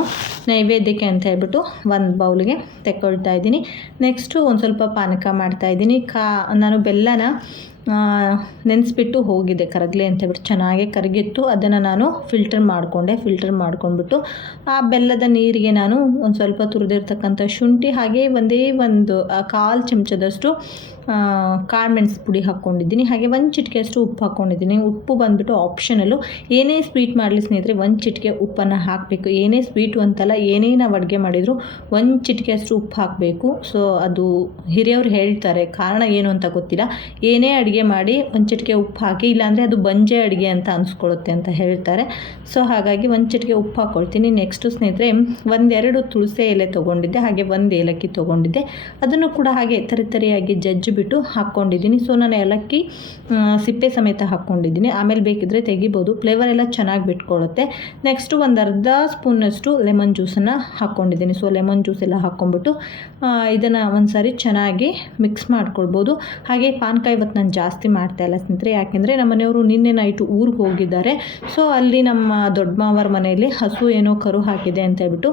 ನೈವೇದ್ಯಕ್ಕೆ ಅಂತ ಹೇಳ್ಬಿಟ್ಟು ಒಂದು ಬೌಲಿಗೆ ತೆಕ್ಕೊಳ್ತಾ ಇದ್ದೀನಿ. ನೆಕ್ಸ್ಟು ಒಂದು ಸ್ವಲ್ಪ ಪಾನಕ ಮಾಡ್ತಾ ಇದ್ದೀನಿ. ಕಾ, ನಾನು ಬೆಲ್ಲನ ನೆನೆಸ್ಬಿಟ್ಟು ಹೋಗಿದೆ ಕರಗಲೆ ಅಂತ ಹೇಳ್ಬಿಟ್ಟು. ಚೆನ್ನಾಗಿ ಕರಗಿತ್ತು. ಅದನ್ನು ನಾನು ಫಿಲ್ಟರ್ ಮಾಡಿಕೊಂಡೆ. ಫಿಲ್ಟರ್ ಮಾಡ್ಕೊಂಡ್ಬಿಟ್ಟು ಆ ಬೆಲ್ಲದ ನೀರಿಗೆ ನಾನು ಒಂದು ಸ್ವಲ್ಪ ತುರಿದಿರ್ತಕ್ಕಂಥ ಶುಂಠಿ ಹಾಗೆ ಒಂದೇ ಒಂದು ಕಾಲು ಚಮಚದಷ್ಟು ಕಾಳು ಮೆಣಸು ಪುಡಿ ಹಾಕ್ಕೊಂಡಿದ್ದೀನಿ. ಹಾಗೆ ಒಂದು ಚಿಟಿಕೆಯಷ್ಟು ಉಪ್ಪು ಹಾಕ್ಕೊಂಡಿದ್ದೀನಿ. ಉಪ್ಪು ಬಂದುಬಿಟ್ಟು ಆಪ್ಷನಲ್ಲು ಏನೇ ಸ್ವೀಟ್ ಮಾಡಲಿ ಸ್ನೇಹಿತರೆ ಒಂದು ಚಿಟಿಕೆ ಉಪ್ಪನ್ನು ಹಾಕಬೇಕು. ಏನೇ ಸ್ವೀಟು ಅಂತಲ್ಲ, ಏನೇ ನಾವು ಅಡುಗೆ ಮಾಡಿದರೂ ಒಂದು ಚಿಟಿಕೆಯಷ್ಟು ಉಪ್ಪು ಹಾಕಬೇಕು. ಸೊ ಅದು ಹಿರಿಯವ್ರು ಹೇಳ್ತಾರೆ. ಕಾರಣ ಏನು ಅಂತ ಗೊತ್ತಿಲ್ಲ. ಏನೇ ಅಡುಗೆ ಮಾಡಿ ಒಂದು ಚಿಟಿಕೆ ಉಪ್ಪು ಹಾಕಿ, ಇಲ್ಲಾಂದರೆ ಅದು ಬಂಜೆ ಅಡುಗೆ ಅಂತ ಅನಿಸ್ಕೊಳ್ಳುತ್ತೆ ಅಂತ ಹೇಳ್ತಾರೆ. ಸೊ ಹಾಗಾಗಿ ಒಂದು ಚಿಟಿಕೆ ಉಪ್ಪು ಹಾಕ್ಕೊಳ್ತೀನಿ ನೆಕ್ಸ್ಟು ಸ್ನೇಹಿತರೆ, ಒಂದೆರಡು ತುಳಸಿ ಎಲೆ ತೊಗೊಂಡಿದ್ದೆ, ಹಾಗೆ ಒಂದು ಏಲಕ್ಕಿ ತೊಗೊಂಡಿದ್ದೆ. ಅದನ್ನು ಕೂಡ ಹಾಗೆ ತರಿತರಿಯಾಗಿ ಜಜ್ಜಿಬಿಟ್ಟು ಹಾಕ್ಕೊಂಡಿದ್ದೀನಿ. ಸೊ ನಾನು ಏಲಕ್ಕಿ ಸಿಪ್ಪೆ ಸಮೇತ ಹಾಕ್ಕೊಂಡಿದ್ದೀನಿ. ಆಮೇಲೆ ಬೇಕಿದ್ದರೆ ತೆಗಿಬೋದು. ಫ್ಲೇವರ್ ಎಲ್ಲ ಚೆನ್ನಾಗಿ ಬಿಟ್ಕೊಳ್ಳುತ್ತೆ ನೆಕ್ಸ್ಟು ಒಂದು ಅರ್ಧ ಸ್ಪೂನಷ್ಟು ಲೆಮನ್ ಜ್ಯೂಸನ್ನು ಹಾಕ್ಕೊಂಡಿದ್ದೀನಿ. ಸೊ ಲೆಮನ್ ಜ್ಯೂಸ್ ಎಲ್ಲ ಹಾಕ್ಕೊಂಬಿಟ್ಟು ಇದನ್ನು ಒಂದು ಸಾರಿ ಚೆನ್ನಾಗಿ ಮಿಕ್ಸ್ ಮಾಡ್ಕೊಳ್ಬೋದು. ಹಾಗೆ ಪಾನಕ ಇವತ್ತು ನಾನು ಜಾಸ್ತಿ ಮಾಡ್ತಾ ಇಲ್ಲ ಸ್ನೇಹಿತರೆ. ಯಾಕೆಂದರೆ ನಮ್ಮ ಮನೆಯವರು ನಿನ್ನೆ ನೈಟು ಊರಿಗೆ ಹೋಗಿದ್ದಾರೆ. ಸೊ ಅಲ್ಲಿ ನಮ್ಮ ದೊಡ್ಡ ಮಾವರ ಮನೆಯಲ್ಲಿ ಹಸು ಏನೋ ಕರು ಹಾಕಿದೆ ಅಂತ ಹೇಳ್ಬಿಟ್ಟು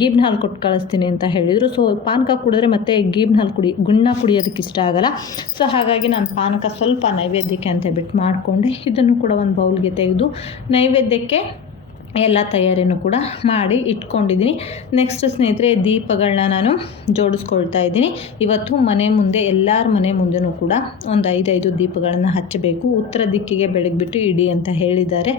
ಗೀಬ್ನ ಹಾಲು ಕೊಟ್ಟು ಕಳಿಸ್ತೀನಿ ಅಂತ ಹೇಳಿದರು. ಸೊ ಪಾನಕ ಕುಡಿದ್ರೆ ಮತ್ತೆ ಗೀಬ್ನ ಹಾಲು ಕುಡಿ, ಗುಣ್ಣ ಕುಡಿಯೋದಕ್ಕೆ ಇಷ್ಟ ಆಗಲ್ಲ. ಸೊ ಹಾಗಾಗಿ ನಾನು ಪಾನಕ ಸ್ವಲ್ಪ ನೈವೇದ್ಯಕ್ಕೆ ಅಂತ ಹೇಳ್ಬಿಟ್ಟು ಮಾಡಿಕೊಂಡೆ. ಇದನ್ನು ಕೂಡ ಒಂದು ಬೌಲ್ಗೆ ತೆಗೆದು ನೈವೇದ್ಯಕ್ಕೆ ಎಲ್ಲ ತಯಾರಿನೂ ಕೂಡ ಮಾಡಿ ಇಟ್ಕೊಂಡಿದ್ದೀನಿ. ನೆಕ್ಸ್ಟ್ ಸ್ನೇಹಿತರೆ, ದೀಪಗಳನ್ನ ನಾನು ಜೋಡಿಸ್ಕೊಳ್ತಾ ಇದ್ದೀನಿ. ಇವತ್ತು ಮನೆ ಮುಂದೆ, ಎಲ್ಲರ ಮನೆ ಮುಂದೆನೂ ಕೂಡ ಒಂದು ಐದೈದು ದೀಪಗಳನ್ನು ಹಚ್ಚಬೇಕು. ಉತ್ತರ ದಿಕ್ಕಿಗೆ ಬೆಳಗ್ಬಿಟ್ಟು ಇಡಿ ಅಂತ ಹೇಳಿದ್ದಾರೆ.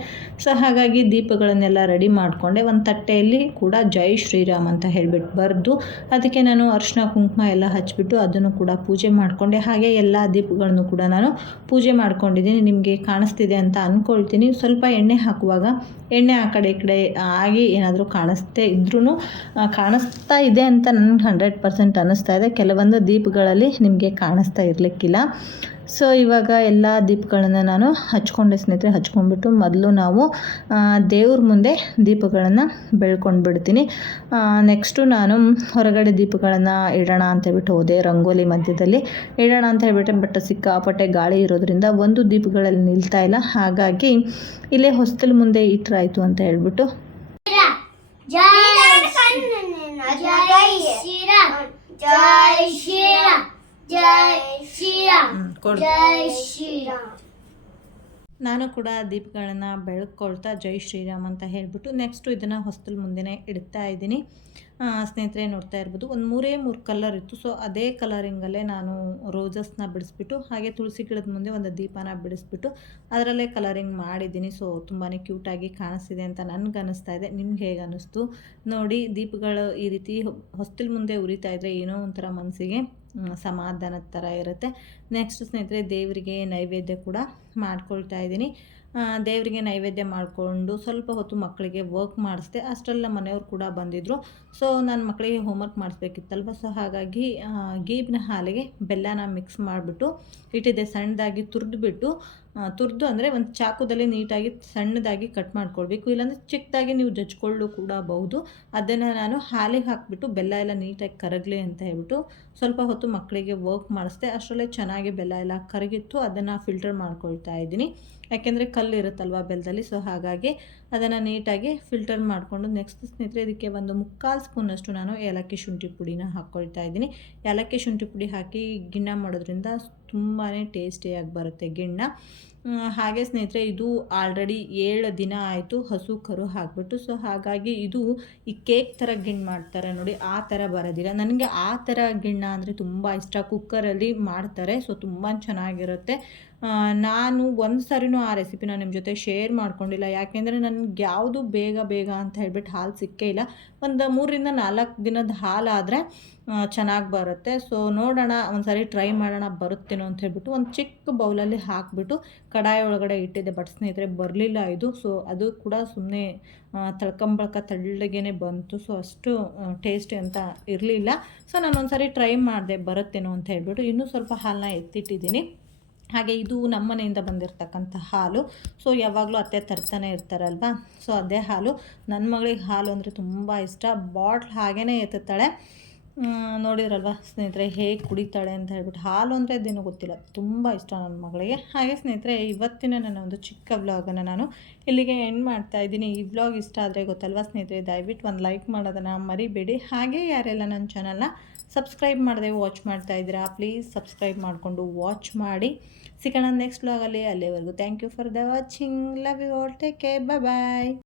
ಸೊ ಹಾಗಾಗಿ ದೀಪಗಳನ್ನೆಲ್ಲ ರೆಡಿ ಮಾಡಿಕೊಂಡೆ. ಒಂದು ತಟ್ಟೆಯಲ್ಲಿ ಕೂಡ ಜೈ ಶ್ರೀರಾಮ್ ಅಂತ ಹೇಳಿಬಿಟ್ಟು ಬರೆದು, ಅದಕ್ಕೆ ನಾನು ಅರ್ಶಿನ ಕುಂಕುಮ ಎಲ್ಲ ಹಚ್ಚಿಬಿಟ್ಟು ಅದನ್ನು ಕೂಡ ಪೂಜೆ ಮಾಡಿಕೊಂಡೆ. ಹಾಗೆ ಎಲ್ಲ ದೀಪಗಳನ್ನು ಕೂಡ ನಾನು ಪೂಜೆ ಮಾಡ್ಕೊಂಡಿದ್ದೀನಿ. ನಿಮಗೆ ಕಾಣಿಸ್ತಿದೆ ಅಂತ ಅಂದ್ಕೊಳ್ತೀನಿ ಸ್ವಲ್ಪ ಎಣ್ಣೆ ಹಾಕುವಾಗ, ಎಣ್ಣೆ ಆ ಈ ಕಡೆ ಆಗಿ ಏನಾದರೂ ಕಾಣಿಸ್ತೇ ಇದ್ರೂ ಕಾಣಿಸ್ತಾ ಇದೆ ಅಂತ ನನಗೆ ಹಂಡ್ರೆಡ್ ಪರ್ಸೆಂಟ್ ಅನ್ನಿಸ್ತಾ ಇದೆ. ಕೆಲವೊಂದು ದೀಪಗಳಲ್ಲಿ ನಿಮಗೆ ಕಾಣಿಸ್ತಾ ಇರಲಿಕ್ಕಿಲ್ಲ. ಸೊ ಇವಾಗ ಎಲ್ಲ ದೀಪಗಳನ್ನು ನಾನು ಹಚ್ಕೊಂಡೆ ಸ್ನೇಹಿತರೆ, ಹಚ್ಕೊಂಡ್ಬಿಟ್ಟು ಮೊದಲು ನಾವು ದೇವ್ರ ಮುಂದೆ ದೀಪಗಳನ್ನು ಬೆಳ್ಕೊಂಡು ಬಿಡ್ತೀನಿ ನೆಕ್ಸ್ಟು ನಾನು ಹೊರಗಡೆ ದೀಪಗಳನ್ನು ಇಡೋಣ ಅಂತ ಹೇಳ್ಬಿಟ್ಟು ಹೋದೆ, ರಂಗೋಲಿ ಮಧ್ಯದಲ್ಲಿ ಇಡೋಣ ಅಂತ ಹೇಳ್ಬಿಟ್ಟೆ, ಬಟ್ ಸಿಕ್ಕಾಪಟ್ಟೆ ಗಾಳಿ ಇರೋದ್ರಿಂದ ಒಂದು ದೀಪಗಳಲ್ಲಿ ನಿಲ್ತಾ ಇಲ್ಲ. ಹಾಗಾಗಿ ಇಲ್ಲೇ ಹೊಸ್ತಲ್ ಮುಂದೆ ಇಟ್ರಾಯಿತು ಅಂತ ಹೇಳ್ಬಿಟ್ಟು. ಜಯ ಶ್ರೀರಾಮ್. ಜೈ ಶ್ರೀರಾಮ್. ನಾನು ಕೂಡ ದೀಪಗಳನ್ನು ಬೆಳ್ಕೊಳ್ತಾ ಜೈ ಶ್ರೀರಾಮ್ ಅಂತ ಹೇಳಿಬಿಟ್ಟು ನೆಕ್ಸ್ಟು ಇದನ್ನು ಹೊಸ್ತಲ್ ಮುಂದೆನೇ ಇಡ್ತಾ ಇದ್ದೀನಿ. ಸ್ನೇಹಿತರೆ ನೋಡ್ತಾ ಇರ್ಬೋದು. ಒಂದು ಮೂರೇ ಮೂರು ಕಲರ್ ಇತ್ತು. ಸೊ ಅದೇ ಕಲರಿಂಗಲ್ಲೇ ನಾನು ರೋಜಸ್ನ ಬಿಡಿಸ್ಬಿಟ್ಟು, ಹಾಗೆ ತುಳಸಿ ಗಿಡದ ಮುಂದೆ ಒಂದು ದೀಪನ ಬಿಡಿಸ್ಬಿಟ್ಟು, ಅದರಲ್ಲೇ ಕಲರಿಂಗ್ ಮಾಡಿದ್ದೀನಿ. ಸೊ ತುಂಬಾ ಕ್ಯೂಟಾಗಿ ಕಾಣಿಸ್ತಿದೆ ಅಂತ ನನಗೆ ಅನ್ನಿಸ್ತಾ ಇದೆ. ನಿಮ್ಗೆ ಹೇಗೆ ಅನ್ನಿಸ್ತು ನೋಡಿ, ದೀಪಗಳು ಈ ರೀತಿ ಹೊಸ್ತಿಲ್ ಮುಂದೆ ಉರಿತಾ ಇದ್ದರೆ ಏನೋ ಒಂಥರ ಮನಸ್ಸಿಗೆ ಸಮಾಧಾನದ ಥರ ಇರುತ್ತೆ. ನೆಕ್ಸ್ಟ್ ಸ್ನೇಹಿತರೆ, ದೇವರಿಗೆ ನೈವೇದ್ಯ ಕೂಡ ಮಾಡ್ಕೊಳ್ತಾ ಇದ್ದೀನಿ. ದೇವರಿಗೆ ನೈವೇದ್ಯ ಮಾಡಿಕೊಂಡು ಸ್ವಲ್ಪ ಹೊತ್ತು ಮಕ್ಕಳಿಗೆ ವರ್ಕ್ ಮಾಡಿಸ್ದೆ, ಅಷ್ಟೆಲ್ಲ ಮನೆಯವ್ರು ಕೂಡ ಬಂದಿದ್ದರು ಸೊ ನನ್ನ ಮಕ್ಕಳಿಗೆ ಹೋಮ್ವರ್ಕ್ ಮಾಡಿಸ್ಬೇಕಿತ್ತಲ್ವ? ಸೊ ಹಾಗಾಗಿ ಗೀಬ್ನ ಹಾಲಿಗೆ ಬೆಲ್ಲನ ಮಿಕ್ಸ್ ಮಾಡಿಬಿಟ್ಟು ಇಟ್ಟಿದ್ದೆ ಸಣ್ಣದಾಗಿ ತುರಿದ್ಬಿಟ್ಟು ತುರಿದು ಅಂದರೆ ಒಂದು ಚಾಕುದಲ್ಲಿ ನೀಟಾಗಿ ಸಣ್ಣದಾಗಿ ಕಟ್ ಮಾಡ್ಕೊಳ್ಬೇಕು. ಇಲ್ಲಾಂದರೆ ಚಿಕ್ಕದಾಗಿ ನೀವು ಜಜ್ಕೊಳ್ಳು ಕೂಡ ಬಹುದು. ಅದನ್ನು ನಾನು ಹಾಲಿಗೆ ಹಾಕಿಬಿಟ್ಟು ಬೆಲ್ಲ ಎಲ್ಲ ನೀಟಾಗಿ ಕರಗಲಿ ಅಂತ ಹೇಳ್ಬಿಟ್ಟು ಸ್ವಲ್ಪ ಹೊತ್ತು ಮಕ್ಕಳಿಗೆ ವರ್ಕ್ ಮಾಡಿಸ್ದೆ. ಅಷ್ಟರಲ್ಲೇ ಚೆನ್ನಾಗಿ ಬೆಲ್ಲ ಎಲ್ಲ ಕರಗಿತ್ತು. ಅದನ್ನು ಫಿಲ್ಟರ್ ಮಾಡ್ಕೊಳ್ತಾ ಇದ್ದೀನಿ. ಯಾಕೆಂದರೆ ಕಲ್ಲು ಇರುತ್ತಲ್ವ ಬೆಲ್ಲದಲ್ಲಿ ಸೊ ಹಾಗಾಗಿ ಅದನ್ನು ನೀಟಾಗಿ ಫಿಲ್ಟರ್ ಮಾಡಿಕೊಂಡು ನೆಕ್ಸ್ಟ್ ಸ್ನೇಹಿತರೆ ಇದಕ್ಕೆ ಒಂದು ಮುಕ್ಕಾಲು ಸ್ಪೂನಷ್ಟು ನಾನು ಏಲಕ್ಕಿ ಶುಂಠಿ ಪುಡಿನ ಹಾಕ್ಕೊಳ್ತಾ ಇದ್ದೀನಿ. ಏಲಕ್ಕಿ ಶುಂಠಿ ಪುಡಿ ಹಾಕಿ ಗಿಣ್ಣ ಮಾಡೋದ್ರಿಂದ ತುಂಬಾ ಟೇಸ್ಟಿಯಾಗಿ ಬರುತ್ತೆ ಗಿಣ್ಣ. ಹಾಗೆ ಸ್ನೇಹಿತರೆ, ಇದು ಆಲ್ರೆಡಿ ಏಳು ದಿನ ಆಯಿತು ಹಸು ಕರು ಹಾಕ್ಬಿಟ್ಟು ಸೊ ಹಾಗಾಗಿ ಇದು ಈ ಕೇಕ್ ಥರ ಗಿಣ್ಣು ಮಾಡ್ತಾರೆ ನೋಡಿ, ಆ ಥರ ಬರೋದಿಲ್ಲ. ನನಗೆ ಆ ಥರ ಗಿಣ್ಣ ಅಂದರೆ ತುಂಬ ಇಷ್ಟ. ಕುಕ್ಕರಲ್ಲಿ ಮಾಡ್ತಾರೆ ಸೊ ತುಂಬ ಚೆನ್ನಾಗಿರುತ್ತೆ. ನಾನು ಒಂದು ಸಾರಿನೂ ಆ ರೆಸಿಪಿನ ನಿಮ್ಮ ಜೊತೆ ಶೇರ್ ಮಾಡ್ಕೊಂಡಿಲ್ಲ. ಯಾಕೆಂದರೆ ನನಗೆ ಯಾವುದು ಬೇಗ ಬೇಗ ಅಂತ ಹೇಳ್ಬಿಟ್ಟು ಹಾಲು ಸಿಕ್ಕೇ ಇಲ್ಲ. ಒಂದು ಮೂರರಿಂದ ನಾಲ್ಕು ದಿನದ ಹಾಲಾದರೆ ಚೆನ್ನಾಗಿ ಬರುತ್ತೆ. ಸೊ ನೋಡೋಣ ಒಂದು ಸಾರಿ ಟ್ರೈ ಮಾಡೋಣ, ಬರುತ್ತೇನೋ ಅಂತ ಹೇಳ್ಬಿಟ್ಟು ಒಂದು ಚಿಕ್ಕ ಬೌಲಲ್ಲಿ ಹಾಕಿಬಿಟ್ಟು ಕಡಾಯಿ ಒಳಗಡೆ ಇಟ್ಟಿದ್ದೆ. ಬಟ್ ಸ್ನೇಹಿತರೆ, ಬರಲಿಲ್ಲ ಇದು. ಸೊ ಅದು ಕೂಡ ಸುಮ್ಮನೆ ತಳ್ಕೊಂಬಳ್ಕ ತಳ್ಳಗೇನೆ ಬಂತು. ಸೊ ಅಷ್ಟು ಟೇಸ್ಟಿ ಅಂತ ಇರಲಿಲ್ಲ. ಸೊ ನಾನು ಒಂದು ಸಾರಿ ಟ್ರೈ ಮಾಡಿದೆ ಬರುತ್ತೇನೋ ಅಂತ ಹೇಳ್ಬಿಟ್ಟು ಇನ್ನೂ ಸ್ವಲ್ಪ ಹಾಲನ್ನ ಎತ್ತಿಟ್ಟಿದ್ದೀನಿ. ಹಾಗೆ ಇದು ನಮ್ಮನೆಯಿಂದ ಬಂದಿರತಕ್ಕಂಥ ಹಾಲು. ಸೊ ಯಾವಾಗಲೂ ಅತ್ತೆ ತರ್ತಾನೆ ಇರ್ತಾರಲ್ವಾ? ಸೊ ಅದೇ ಹಾಲು. ನನ್ನ ಮಗಳಿಗೆ ಹಾಲು ಅಂದರೆ ತುಂಬ ಇಷ್ಟ. ಬಾಟ್ಲ್ ಹಾಗೇ ಎತ್ತುತ್ತಾಳೆ. ನೋಡಿದ್ರಲ್ವ ಸ್ನೇಹಿತರೆ, ಹೇಗೆ ಕುಡಿತಾಳೆ ಅಂತ ಹೇಳ್ಬಿಟ್ಟು. ಹಾಲು ಅಂದರೆ ಅದೇನು ಗೊತ್ತಿಲ್ಲ. ತುಂಬ ಇಷ್ಟ ನನ್ನ ಮಗಳಿಗೆ. ಹಾಗೆ ಸ್ನೇಹಿತರೆ, ಇವತ್ತಿನ ನನ್ನ ಒಂದು ಚಿಕ್ಕ ವ್ಲಾಗನ್ನು ನಾನು ಇಲ್ಲಿಗೆ ಎಂಡ್ ಮಾಡ್ತಾ ಇದ್ದೀನಿ. ಈ ವ್ಲಾಗ್ ಇಷ್ಟ ಆದರೆ ಗೊತ್ತಲ್ವಾ ಸ್ನೇಹಿತರೆ, ದಯವಿಟ್ಟು ಒಂದು ಲೈಕ್ ಮಾಡೋದನ್ನು ಮರಿಬೇಡಿ. ಹಾಗೆ ಯಾರೆಲ್ಲ ನನ್ನ ಚಾನಲ್ನ ಸಬ್ಸ್ಕ್ರೈಬ್ ಮಾಡಿದೆ ವಾಚ್ ಮಾಡ್ತಾ ಇದ್ದೀರಾ? ಪ್ಲೀಸ್ ಸಬ್ಸ್ಕ್ರೈಬ್ ಮಾಡಿಕೊಂಡು ವಾಚ್ ಮಾಡಿ. ಸಿಗೋಣ ನೆಕ್ಸ್ಟ್ ವ್ಲಾಗಲ್ಲಿ ಅಲ್ಲಿವರೆಗೂ thank you for the watching love you all take care bye